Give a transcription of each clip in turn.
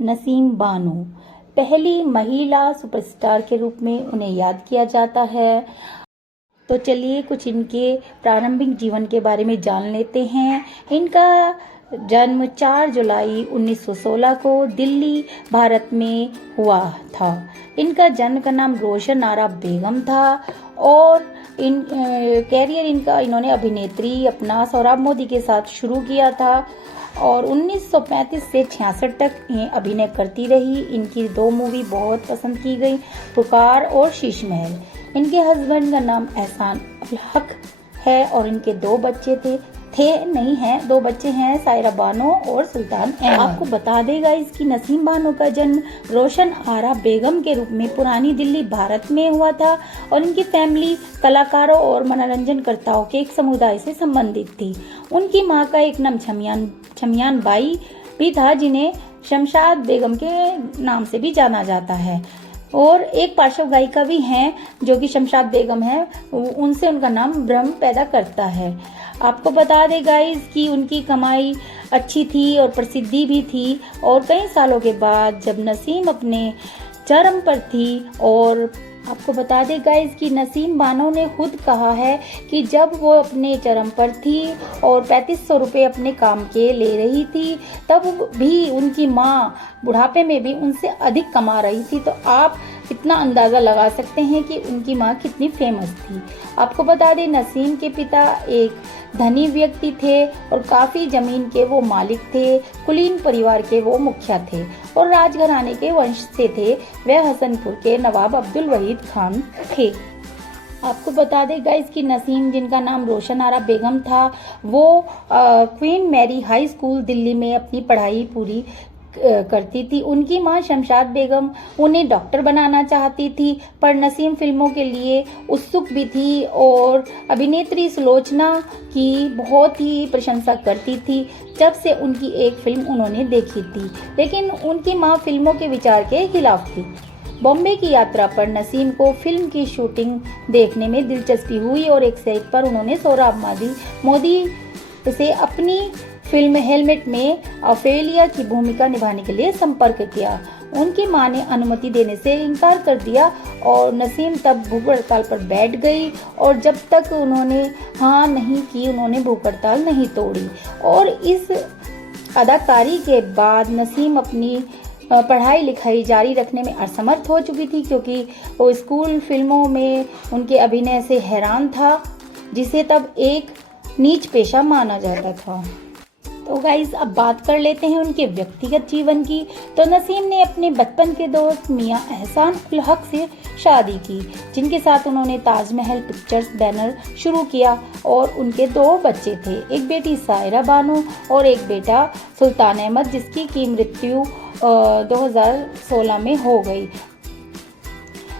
नसीम बानो पहली महिला सुपरस्टार के रूप में उन्हें याद किया जाता है। तो चलिए कुछ इनके प्रारंभिक जीवन के बारे में जान लेते हैं। इनका जन्म 4 जुलाई 1916 को दिल्ली, भारत में हुआ था। इनका जन्म का नाम रोशन आरा बेगम था और कैरियर इन्होंने अभिनेत्री अपना सौरभ मोदी के साथ शुरू किया था और 1935 से 66 तक ये अभिनय करती रही। इनकी 2 मूवी बहुत पसंद की गई, पुकार और शीश महल। इनके हस्बैंड का नाम एहसान उल हक है और इनके 2 बच्चे दो बच्चे हैं, सायरा बानो और सुल्तान अहमद। आपको बता देगा इसकी नसीम बानो का जन्म रोशन आरा बेगम के रूप में पुरानी दिल्ली, भारत में हुआ था और इनकी फैमिली कलाकारों और मनोरंजनकर्ताओं के एक समुदाय से संबंधित थी। उनकी माँ का एक नाम छमियान बाई भी था, जिन्हें शमशाद बेगम के नाम से भी जाना जाता है और एक पार्श्व गायिका भी हैं जो कि शमशाद बेगम है, उनसे उनका नाम ब्रह्म पैदा करता है। आपको बता दें गाइस कि उनकी कमाई अच्छी थी और प्रसिद्धि भी थी और कई सालों के बाद जब नसीम अपने चरम पर थी और आपको बता दें गाइस कि नसीम बानो ने खुद कहा है कि जब वो अपने चरम पर थी और 3500 रुपये अपने काम के ले रही थी, तब भी उनकी माँ बुढ़ापे में भी उनसे अधिक कमा रही थी। तो आप इतना अंदाज़ा लगा सकते हैं कि उनकी माँ कितनी फेमस थी। आपको बता दें नसीम के पिता एक धनी व्यक्ति थे और काफ़ी ज़मीन के वो मालिक थे। कुलीन परिवार के वो मुखिया थे और राजघराने के वंश से थे। वह हसनपुर के नवाब अब्दुल वहीद खान थे। आपको बता दें गाइस कि नसीम, जिनका नाम रोशन आरा बेगम था, वो Queen Mary high school Delhi में अपनी पढ़ाई पूरी करती थी। उनकी मां शमशाद बेगम उन्हें डॉक्टर बनाना चाहती थी, पर नसीम फिल्मों के लिए उत्सुक भी थी और अभिनेत्री सुलोचना की बहुत ही प्रशंसा करती थी जब से उनकी एक फिल्म उन्होंने देखी थी। लेकिन उनकी मां फिल्मों के विचार के खिलाफ थी। बॉम्बे की यात्रा पर नसीम को फिल्म की शूटिंग देखने में दिलचस्पी हुई और एक सेट पर उन्होंने सौरभ मोदी से अपनी फिल्म हेलमेट में ऑफेलिया की भूमिका निभाने के लिए संपर्क किया। उनकी मां ने अनुमति देने से इनकार कर दिया और नसीम तब भूख हड़ताल पर बैठ गई और जब तक उन्होंने हाँ नहीं की, उन्होंने भूख हड़ताल नहीं तोड़ी। और इस अदाकारी के बाद नसीम अपनी पढ़ाई लिखाई जारी रखने में असमर्थ हो चुकी थी, क्योंकि वो स्कूल फिल्मों में उनके अभिनय से हैरान था, जिसे तब एक नीच पेशा माना जाता था। तो गाइज अब बात कर लेते हैं उनके व्यक्तिगत जीवन की। तो नसीम ने अपने बचपन के दोस्त मियां एहसान उल हक से शादी की, जिनके साथ उन्होंने ताजमहल पिक्चर्स बैनर शुरू किया और उनके 2 बच्चे थे, एक बेटी सायरा बानो और एक बेटा सुल्तान अहमद, जिसकी की मृत्यु 2016 में हो गई।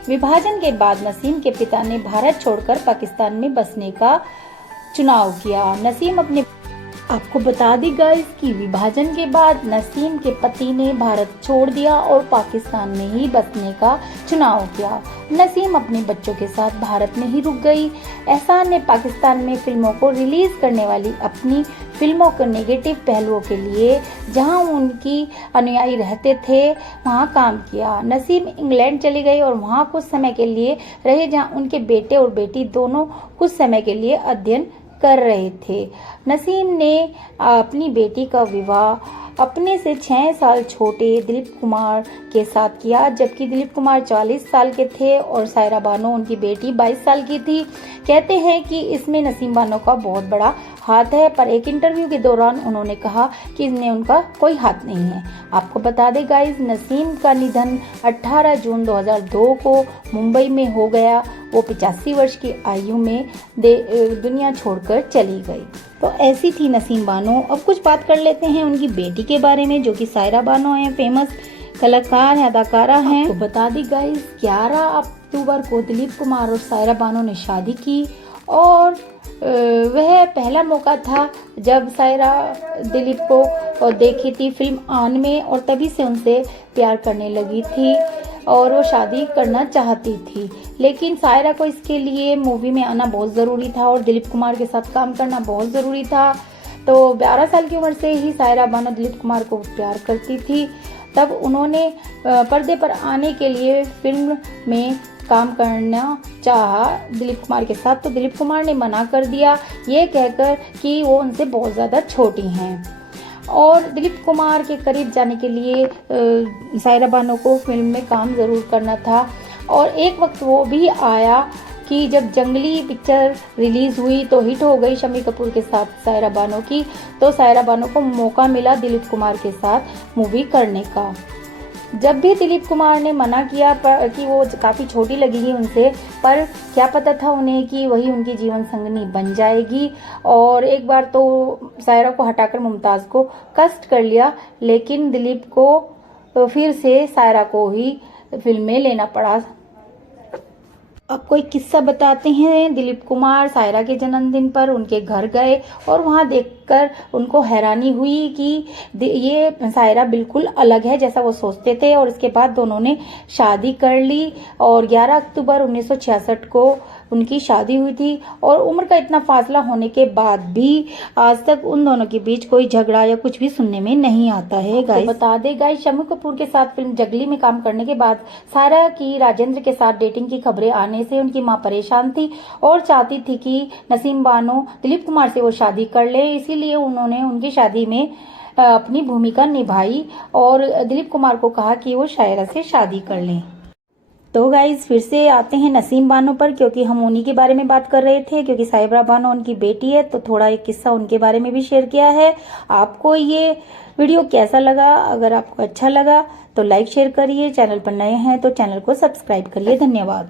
विभाजन के बाद नसीम के पिता ने भारत छोड़कर पाकिस्तान में बसने का चुनाव किया। आपको बता दी गाइस कि विभाजन के बाद नसीम के पति ने भारत छोड़ दिया और पाकिस्तान में ही बसने का चुनाव किया। नसीम अपने बच्चों के साथ भारत में ही रुक गई। एहसान ने पाकिस्तान में फिल्मों को रिलीज करने वाली अपनी फिल्मों के नेगेटिव पहलुओं के लिए, जहां उनकी अनुयायी रहते थे, वहां काम किया। नसीम इंग्लैंड चले गए और वहां कुछ समय के लिए रहे, जहां उनके बेटे और बेटी दोनों कुछ समय के लिए अध्ययन कर रहे थे। नसीम ने अपनी बेटी का विवाह अपने से 6 साल छोटे दिलीप कुमार के साथ किया, जबकि दिलीप कुमार 40 साल के थे और सायरा बानो उनकी बेटी 22 साल की थी। कहते हैं कि इसमें नसीम बानो का बहुत बड़ा हाथ है, पर एक इंटरव्यू के दौरान उन्होंने कहा कि इसमें उनका कोई हाथ नहीं है। आपको बता दें गाइस, नसीम का निधन 18 जून 2002 को मुंबई में हो गया। वो 85 वर्ष की आयु में दुनिया छोड़कर चली गई। तो ऐसी थी नसीम बानो। अब कुछ बात कर लेते हैं उनकी बेटी के बारे में, जो कि सायरा बानो है, फेमस कलाकार है, अदाकारा हैं। तो बता दी गाइस, 11 अक्टूबर को दिलीप कुमार और सायरा बानो ने शादी की और वह पहला मौका था जब सायरा दिलीप को देखी थी फिल्म आन में और तभी से उनसे प्यार करने लगी थी और वो शादी करना चाहती थी। लेकिन सायरा को इसके लिए मूवी में आना बहुत ज़रूरी था और दिलीप कुमार के साथ काम करना बहुत ज़रूरी था। तो 12 साल की उम्र से ही सायरा बानो दिलीप कुमार को प्यार करती थी। तब उन्होंने पर्दे पर आने के लिए फिल्म में काम करना चाहा दिलीप कुमार के साथ, तो दिलीप कुमार ने मना कर दिया, ये कहकर कि वो उनसे बहुत ज़्यादा छोटी हैं। और दिलीप कुमार के करीब जाने के लिए सायरा बानो को फिल्म में काम ज़रूर करना था। और एक वक्त वो भी आया कि जब जंगली पिक्चर रिलीज़ हुई तो हिट हो गई शम्मी कपूर के साथ सायरा बानो की, तो सायरा बानो को मौका मिला दिलीप कुमार के साथ मूवी करने का। जब भी दिलीप कुमार ने मना किया कि वो काफ़ी छोटी लगेगी उनसे, पर क्या पता था उन्हें कि वही उनकी जीवन संगनी बन जाएगी। और एक बार तो सायरा को हटाकर मुमताज़ को कष्ट कर लिया, लेकिन दिलीप को फिर से सायरा को ही फिल्म में लेना पड़ा। अब कोई किस्सा बताते हैं। दिलीप कुमार सायरा के जन्मदिन पर उनके घर गए और वहां देखकर उनको हैरानी हुई कि ये सायरा बिल्कुल अलग है जैसा वो सोचते थे। और इसके बाद दोनों ने शादी कर ली और 11 अक्टूबर 1966 को उनकी शादी हुई थी। और उम्र का इतना फासला होने के बाद भी आज तक उन दोनों के बीच कोई झगड़ा या कुछ भी सुनने में नहीं आता है। गाइस तो बता दे गाइस, शम्मी कपूर के साथ फिल्म जगली में काम करने के बाद सायरा की राजेंद्र के साथ डेटिंग की खबरें आने से उनकी मां परेशान थी और चाहती थी कि नसीम बानो दिलीप कुमार से वो शादी कर ले। इसीलिए उन्होंने उनकी शादी में अपनी भूमिका निभाई और दिलीप कुमार को कहा कि वो सायरा से शादी कर लें। तो गाइज फिर से आते हैं नसीम बानो पर, क्योंकि हम उन्हीं के बारे में बात कर रहे थे, क्योंकि सायरा बानो उनकी बेटी है, तो थोड़ा एक किस्सा उनके बारे में भी शेयर किया है। आपको ये वीडियो कैसा लगा? अगर आपको अच्छा लगा तो लाइक शेयर करिए, चैनल पर नए हैं तो चैनल को सब्सक्राइब करिए। धन्यवाद।